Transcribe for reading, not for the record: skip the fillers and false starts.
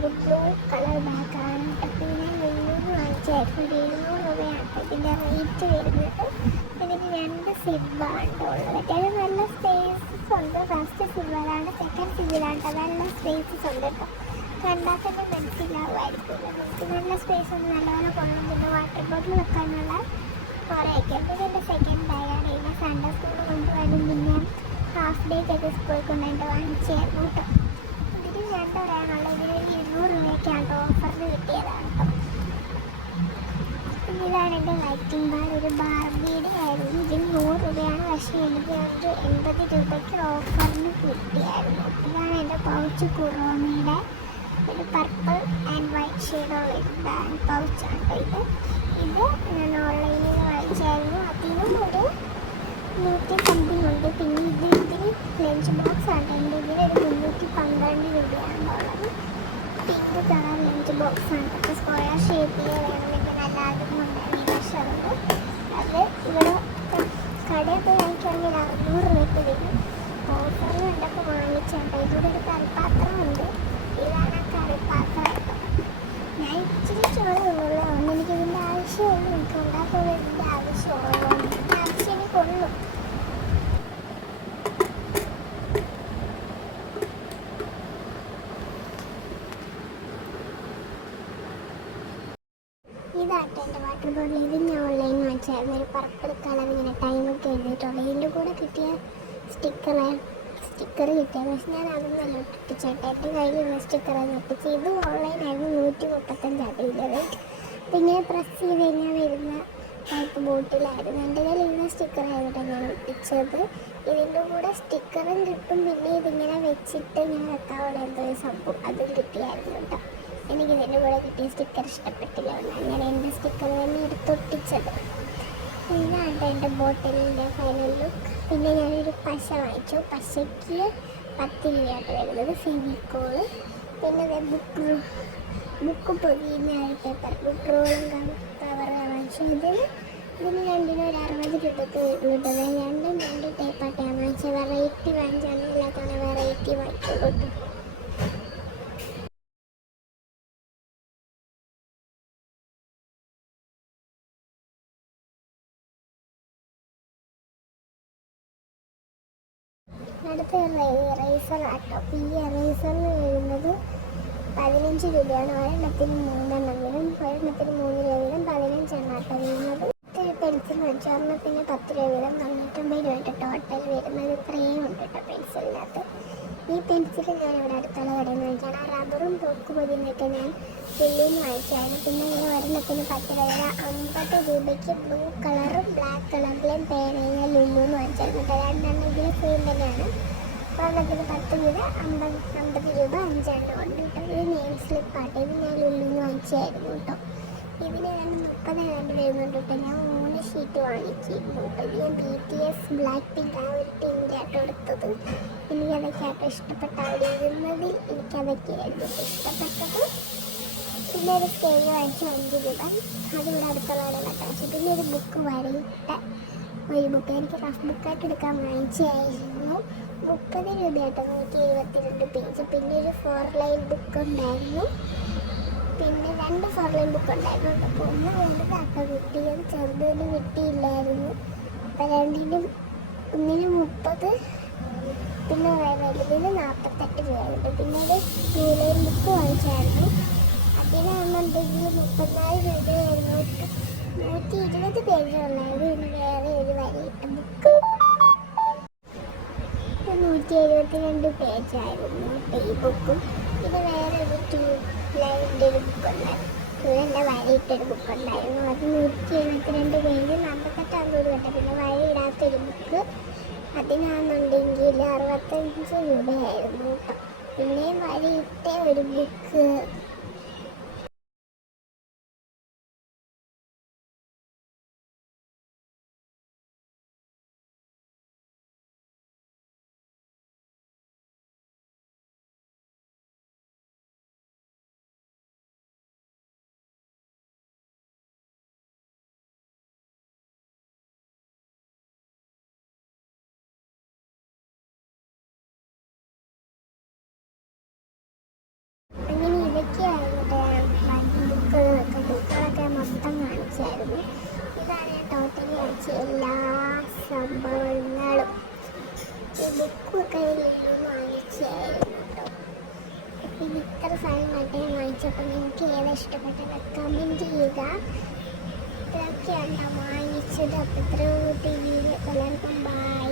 ഒരു blue colour ബാഗാണ്. പിന്നെ 300 വാങ്ങിച്ചായിരുന്നു. ഒരു 700 രൂപയാണ് ഇതിൻ്റെ റേറ്റ് വരുന്നത്. ഇതിന് 2 സിബാണ് ഉള്ളത്. മറ്റേ നല്ല സ്പേസസ് ഉണ്ട്. ഫസ്റ്റ് സിബിലാണ്, സെക്കൻഡ് സിബിലാണ്. നല്ല സ്പേസസ് ഉണ്ട് കേട്ടോ. കണ്ടാൽ തന്നെ മനസ്സിലാവുമായിരിക്കില്ല. നമുക്ക് നല്ല സ്പേസ് ഒന്ന് നല്ലപോലെ കൊള്ളും. പിന്നെ വാട്ടർ ബോട്ടിൽ വെക്കാനുള്ള കുറേയൊക്കെ. പിന്നെ എൻ്റെ സെക്കൻഡ് ബാഗാണ്. ഇതിനെ സൺഡേ സ്കൂളിൽ കൊണ്ടുപോകാനും പിന്നെ ഹാഫ് ഡേക്കൊക്കെ സ്കൂളിൽ കൊണ്ടുപോയിട്ട് വാങ്ങിച്ചായിരുന്നു കേട്ടോ. ഇതിന് 2 പറയാനുള്ളത്. ഇതിന് 200 രൂപയ്ക്കാണ് ഓഫറിന് കിട്ടിയതാണ് കേട്ടോ. പിന്നെ ഇതാണ് എൻ്റെ ലൈറ്റിംഗ് ബാർ. ഒരു ബാർബിയുടെ ആയിരുന്നു. ഇതിന് 100 രൂപയാണ്. പക്ഷേ എനിക്ക് ഒരു 80 രൂപയ്ക്ക് ഓഫറിന് കിട്ടിയായിരുന്നു. ഇതാണ് എൻ്റെ പൗച്ച്. കുറോമയുടെ ഒരു പർപ്പിൾ ആൻഡ് വൈറ്റ് ഷെയ്ഡുള്ള ഒരു ബാഗ് പൗച്ചാണ് ഇത്. ഞാൻ ഓൺലൈനിൽ വാങ്ങിച്ചായിരുന്നു. അതിനും ഒരു 100 സംതിങ് ഉണ്ട്. പിന്നെ ഇതിന് ലഞ്ച് ബോക്സ് ആണ്. എൻ്റെ ഇതിനൊരു 312 രൂപയാണുള്ളത്. പിങ്ക് കളർ ലഞ്ച് ബോക്സ് ആണ്. അപ്പോൾ സ്ക്വയർ ഷേപ്പിൽ വേണമെങ്കിൽ നല്ല ആഗ്രഹമുണ്ടായിരുന്നു. പക്ഷേ അത് ഇവിടെ കടയിൽ പോയി വാങ്ങിക്കുകയാണെങ്കിൽ 600 രൂപയ്ക്ക് വരും. ഓഫറിൽ കണ്ടപ്പോൾ വാങ്ങിച്ചുണ്ട്. ഇതിവിടെ ഒരു കറിപ്പാത്രമുണ്ട്. ഇതാണ് ആ കറിപ്പാത്രം. ഞാൻ ഇച്ചിരി ചോറുള്ളത് കൊണ്ട് എനിക്കിതിൻ്റെ ആവശ്യമുള്ളൂ. എനിക്ക് ഉണ്ടാക്കുമ്പോൾ ഇതിൻ്റെ ആവശ്യമുള്ളൂ. ഇതിൻ്റെ ആവശ്യം എനിക്കുള്ളൂ. ഇതാട്ടോ എൻ്റെ വാട്ടർ ബോട്ടിൽ. ഇത് ഞാൻ ഓൺലൈനിൽ വാങ്ങിച്ചായിരുന്നു. ഒരു പർപ്പിൾ കളർ ഇങ്ങനെ ടൈമൊക്കെ എഴുതിയിട്ടുള്ളത്. ഇതിൻ്റെ കൂടെ കിട്ടിയ സ്റ്റിക്കർ കിട്ടിയത്. പക്ഷെ ഞാൻ അതൊന്നും ഒട്ടിച്ചേട്ടെ. എൻ്റെ കയ്യിലുള്ള സ്റ്റിക്കറൊന്നും ഒട്ടിച്ച്. ഇത് ഓൺലൈനായിരുന്നു. 135 ഇതിൽ. പിന്നെ പ്രസ് ചെയ്ത് കഴിഞ്ഞാൽ വരുന്ന ടൈപ്പ് ബോട്ടിലായിരുന്നു. എൻ്റെ കയ്യിൽ ഇരുന്ന സ്റ്റിക്കറായിരുന്നു ഞാൻ ഒട്ടിച്ചത്. ഇതിൻ്റെ കൂടെ സ്റ്റിക്കറും കിട്ടും. പിന്നെ ഇതിങ്ങനെ വെച്ചിട്ട് ഞാൻ വെക്കാനുള്ള എന്തോ സംഭവം അതും കിട്ടിയായിരുന്നു കേട്ടോ. എനിക്കിതിൻ്റെ കൂടെ കിട്ടിയ സ്റ്റിക്കർ ഇഷ്ടപ്പെട്ടില്ല. അങ്ങനെ എൻ്റെ സ്റ്റിക്കർ തന്നെ എടുത്തൊട്ടിച്ചത്. ഇതാണ് എൻ്റെ ബോട്ടിലിൻ്റെ ഫൈനൽ ലുക്ക്. പിന്നെ ഞാനൊരു പശ വാങ്ങിച്ചു. പശയ്ക്ക് 10 രൂപയായിട്ട് വരുന്നത്. ഫെവിക്കോള്. പിന്നെ ബുക്ക് പൊതിയുന്ന പേപ്പർ ബുക്ക് റോളും കവർ വാങ്ങിച്ചു. ഇതിന് രണ്ടിനും ഒരു 60 രൂപയ്ക്ക് കിട്ടുന്നത്. രണ്ടും 2 ടൈപ്പായിട്ടാണ് വാങ്ങിച്ചത്. വെറൈറ്റി വാങ്ങിച്ചാണ്. ഇല്ലാത്തവണ വെറൈറ്റി വാങ്ങിച്ചു കിട്ടും. അടുത്ത എറേസർ ആട്ടോ. ഈ എറേസറിന് വരുന്നത് 15 രൂപയാണ്. ഒരെണ്ണത്തിന് 3 വരും. ഒരെണ്ണത്തിന് 3 രൂപ വീതം 15 ആട്ടോ വരുന്നത്. പെൻസിൽ വാങ്ങിച്ചു. ഒരെണ്ണത്തിന് 10 രൂപ വീതം 95 രൂപ ടോട്ടൽ വരുന്നത്. ഇത്രയും ഉണ്ട് കേട്ടോ പെൻസിലിനകത്ത്. ഈ പെൻസിൽ ഞാൻ ഇവിടെ അടുത്തുള്ള കടയിൽ നിന്ന് വാങ്ങിച്ചാണ്. ആ റബ്ബറും ബുക്ക് പൊതിയുന്നൊക്കെ ഞാൻ പുള്ളിയിൽ നിന്ന് വാങ്ങിച്ചായിരുന്നു. പിന്നെ ഇങ്ങനെ ഒരെണ്ണത്തിന് 10 രൂപ 50 രൂപയ്ക്ക് ബ്ലൂ കളറും ബ്ലാക്ക് കളറിലെയും പേനയെ ലുല്ലുന്ന് വാങ്ങിച്ചായിരുന്നു കേട്ടോ. രണ്ടെണ്ണം ഇതിൽ സെയിം തന്നെയാണ്. ഒരെണ്ണത്തിന് 10 രൂപ 50 രൂപ 5 എണ്ണം ഉണ്ട് കേട്ടോ. ഇത് നെയിം സ്ലിപ്പാട്ടോ. ഇത് ഞാൻ ലുല്ലുന്ന് വാങ്ങിച്ചായിരുന്നു കേട്ടോ. ഇതിന് 30 വരുന്നുണ്ട് കേട്ടോ. ഞാൻ 3 ഷീറ്റ് വാങ്ങിച്ചിരുന്നു. ഇത് ഞാൻ BTS ബ്ലാക്ക് പിങ്ക് ആ ഒരു പിങ്ക് ആട്ടോ എടുത്തത്. എനിക്കതൊക്കെ ആട്ടോ ഇഷ്ടപ്പെട്ട. അവിടെ ഇരുന്നതിൽ എനിക്കതൊക്കെയായിരുന്നു ഇഷ്ടപ്പെട്ടത്. പിന്നെ ഒരു സ്കെയിൽ വാങ്ങിച്ചു 5 രൂപ. അതിവിടെ അടുത്തുള്ള കേട്ടോ. പിന്നെ ഒരു ബുക്ക് വരയിട്ട ഒരു ബുക്ക് എനിക്ക് റഫ് ബുക്കായിട്ട് എടുക്കാൻ വാങ്ങിച്ചായിരുന്നു. 30 രൂപയാട്ടോ. 172 പേജ്. പിന്നെ ഒരു 4 ലൈൻ ബുക്ക് ഉണ്ടായിരുന്നു. പിന്നെ 2 4 ലൈൻ ബുക്ക് ഉണ്ടായിരുന്നു കേട്ടോ. അപ്പോൾ ഒന്ന് വേണ്ടത് അട്ടോ കിട്ടിയത്. ചെറുതിന് കിട്ടിയില്ലായിരുന്നു. അപ്പം ഒന്നിന് 30 പിന്നെ വലുതിന് 48 രൂപയുണ്ട്. പിന്നെ ഒരു 2 ലൈൻ ബുക്ക് വാങ്ങിച്ചായിരുന്നു. അതിനാണെന്നുണ്ടെങ്കിൽ 34 രൂപയായിരുന്നു. 120 പേജുള്ളായിരുന്നു. ഇനി വേറെ ഒരു വരയിട്ട ബുക്ക് 172 പേജായിരുന്നു ഈ ബുക്കും. പിന്നെ വേറെ ഒരു 2 ലൈൻ്റെ ഒരു ബുക്കുണ്ടായിരുന്നു. എൻ്റെ വരയിട്ടൊരു ബുക്കുണ്ടായിരുന്നു. അത് 172 പേജ് 48 കേട്ടോ. പിന്നെ വരയിടാത്തൊരു ബുക്ക് അതിനാണെന്നുണ്ടെങ്കിൽ 65 രൂപയായിരുന്നു കേട്ടോ. പിന്നെ വരയിട്ട ഒരു ബുക്ക് അപ്പോൾ നിങ്ങൾക്ക് ഏതാ ഇഷ്ടപ്പെട്ടത് കമൻറ്റ് ചെയ്യുക. ഇതൊക്കെയാണ് വാങ്ങിച്ചത്. അപ്പോൾ ഇത്രയും വീഡിയോ എല്ലാവർക്കും ബൈ.